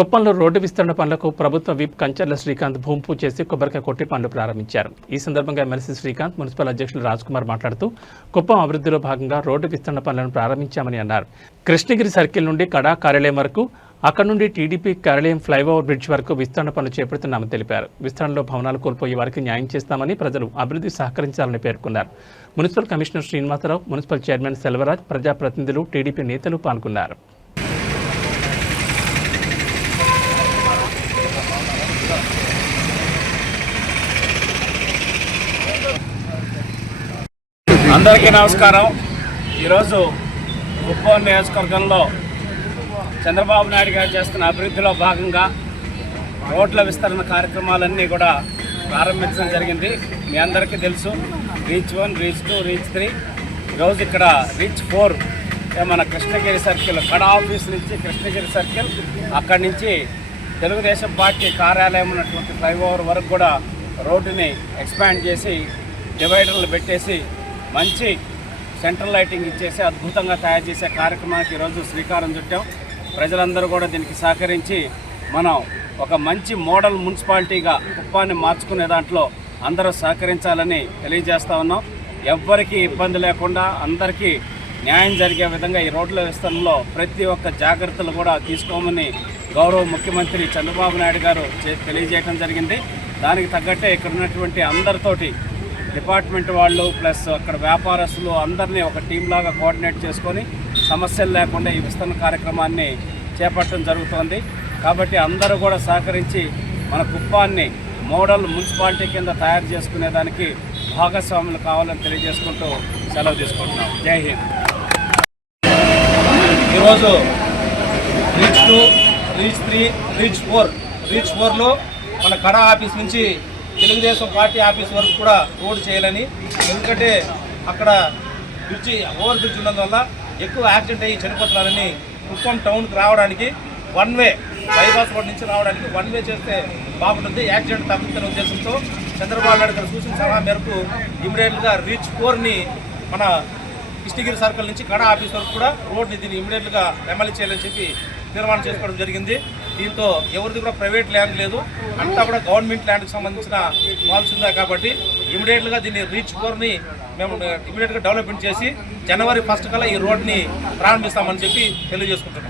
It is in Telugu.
కుప్పంలో రోడ్డు విస్తరణ పనులకు ప్రభుత్వ విప్ కంచర్ల శ్రీకాంత్ భూమి పూజ చేసి కొబ్బరికాయ కొట్టి పనులు ప్రారంభించారు. ఈ సందర్భంగా ఎమ్మెల్సీ శ్రీకాంత్, మున్సిపల్ అధ్యక్షులు రాజ్ కుమార్ మాట్లాడుతూ కుప్పం అభివృద్ధిలో భాగంగా రోడ్డు విస్తరణ పనులను ప్రారంభించామని అన్నారు. కృష్ణగిరి సర్కిల్ నుండి కడా కార్యాలయం వరకు, అక్కడి నుండి టీడీపీ కార్యాలయం ఫ్లైఓవర్ బ్రిడ్జ్ వరకు విస్తరణ పనులు చేపడుతున్నామని తెలిపారు. విస్తరణలో భవనాలు కోల్పోయే వారికి న్యాయం చేస్తామని, ప్రజలు అభివృద్ధి సహకరించాలని పేర్కొన్నారు. Municipal commissioner Srinivasarao, municipal chairman Selvaraj, ప్రజాప్రతినిధులు, టీడీపీ నేతలు పాల్గొన్నారు. అందరికీ నమస్కారం. ఈరోజు కుప్పం నియోజకవర్గంలో చంద్రబాబు నాయుడు గారు చేస్తున్న అభివృద్ధిలో భాగంగా రోడ్ల విస్తరణ కార్యక్రమాలన్నీ కూడా ప్రారంభించడం జరిగింది. మీ అందరికీ తెలుసు, రీచ్ 1, రీచ్ 2, రీచ్ 3. ఈరోజు ఇక్కడ రీచ్ 4 మన కృష్ణగిరి సర్కిల్, కడా ఆఫీస్ నుంచి కృష్ణగిరి సర్కిల్, అక్కడి నుంచి తెలుగుదేశం పార్టీ కార్యాలయం ఉన్నటువంటి ఫ్లైఓవర్ వరకు కూడా రోడ్డుని ఎక్స్పాండ్ చేసి డివైడర్లు పెట్టేసి మంచి సెంట్రల్ లైటింగ్ ఇచ్చేసి అద్భుతంగా తయారు చేసే కార్యక్రమానికి ఈరోజు శ్రీకారం చుట్టాం. ప్రజలందరూ కూడా దీనికి సహకరించి మనం ఒక మంచి మోడల్ మున్సిపాలిటీగా కుప్పాన్ని మార్చుకునే దాంట్లో అందరూ సహకరించాలని తెలియజేస్తా ఉన్నాం. ఎవ్వరికీ ఇబ్బంది లేకుండా అందరికీ న్యాయం జరిగే విధంగా ఈ రోడ్ల విస్తరణలో ప్రతి ఒక్క జాగ్రత్తలు కూడా తీసుకోమని గౌరవ ముఖ్యమంత్రి చంద్రబాబు నాయుడు గారు తెలియజేయడం జరిగింది. దానికి తగ్గట్టే ఇక్కడ ఉన్నటువంటి అందరితోటి డిపార్ట్మెంట్ వాళ్ళు ప్లస్ అక్కడ వ్యాపారస్తులు అందరినీ ఒక టీంలాగా కోఆర్డినేట్ చేసుకొని సమస్యలు లేకుండా ఈ విస్తరణ కార్యక్రమాన్ని చేపట్టడం జరుగుతోంది. కాబట్టి అందరూ కూడా సహకరించి మన కుప్పాన్ని మోడల్ మున్సిపాలిటీ కింద తయారు చేసుకునేదానికి భాగస్వాములు కావాలని తెలియజేసుకుంటూ సెలవు తీసుకుంటున్నాం. జై హింద్. ఈరోజు రీచ్ 2, రీచ్ 3, రీచ్ 4, రీచ్ 4లో మన కడా ఆఫీస్ నుంచి తెలుగుదేశం పార్టీ ఆఫీస్ వరకు కూడా రోడ్డు చేయాలని, ఎందుకంటే అక్కడ ఓవర్ బ్రిడ్జ్ ఉన్నందువల్ల ఎక్కువ యాక్సిడెంట్ అయ్యి చనిపోతున్నారని కుప్పం టౌన్కి రావడానికి 1 వే, బైపాస్ రోడ్ నుంచి రావడానికి 1 వే చేస్తే బాగుంటుంది, యాక్సిడెంట్ తగ్గుతున్న ఉద్దేశంతో చంద్రబాబు నాయుడు గారు సూచన సలహా మేరకు ఇమీడియట్గా రీచ్ 4ని మన కృష్ణగిరి సర్కిల్ నుంచి కడా ఆఫీస్ వరకు కూడా రోడ్ని దీన్ని ఇమీడియట్గా ఎమ్మెల్యే చేయాలని చెప్పి నిర్మాణం చేసుకోవడం జరిగింది. దీంతో ఎవరిది కూడా ప్రైవేట్ ల్యాండ్ లేదు, అంతా కూడా గవర్నమెంట్ ల్యాండ్కి సంబంధించిన వాల్స్ ఉన్నాయి. కాబట్టి ఇమీడియట్గా దీన్ని రీచ్ 4ని మేము ఇమీడియట్గా డెవలప్మెంట్ చేసి జనవరి 1 కల్లా ఈ రోడ్ని ప్రారంభిస్తామని చెప్పి తెలియజేసుకుంటున్నాం.